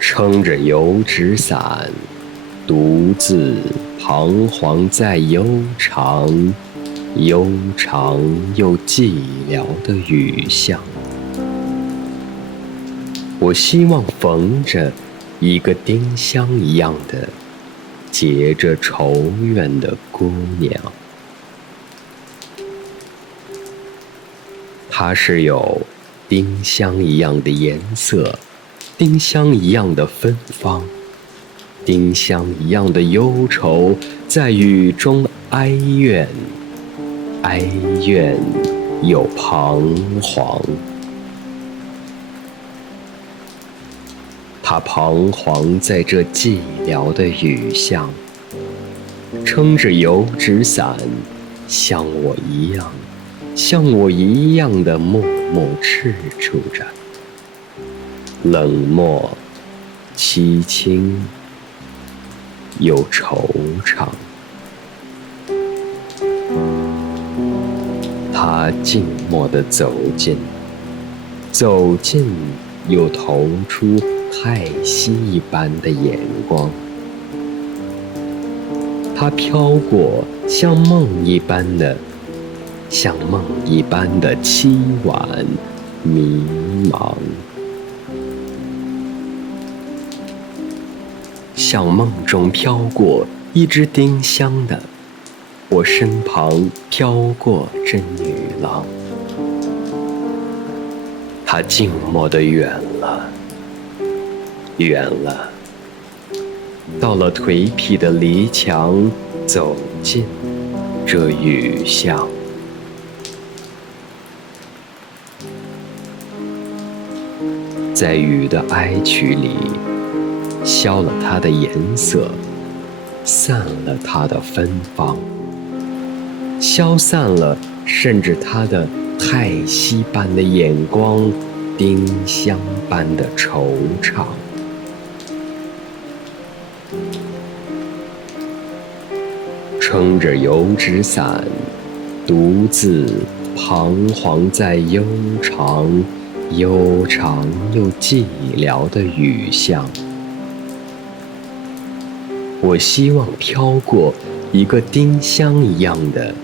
撑着油纸伞，独自彷徨在悠长悠长又寂寥的雨巷。我希望逢着一个丁香一样的结着愁怨的姑娘，她是有丁香一样的颜色，丁香一样的芬芳，丁香一样的忧愁，在雨中哀怨，哀怨又彷徨。他彷徨在这寂寥的雨巷，撑着油纸伞，像我一样的默默踟蹰着，冷漠、凄清又惆怅。他静默地走近又投出叹息一般的眼光。它飘过像梦一般的凄婉迷茫，像梦中飘过一只丁香的，我身旁飘过这女郎。她静默地远了，到了颓圮的篱墙，走进这雨巷。在雨的哀曲里，消了它的颜色，散了它的芬芳，消散了甚至它的叹息般的眼光，丁香般的惆怅。撑着油纸伞，独自彷徨在悠长又寂寥的雨巷。我希望飘过一个丁香一样的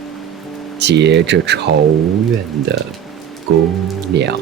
结着愁怨的姑娘。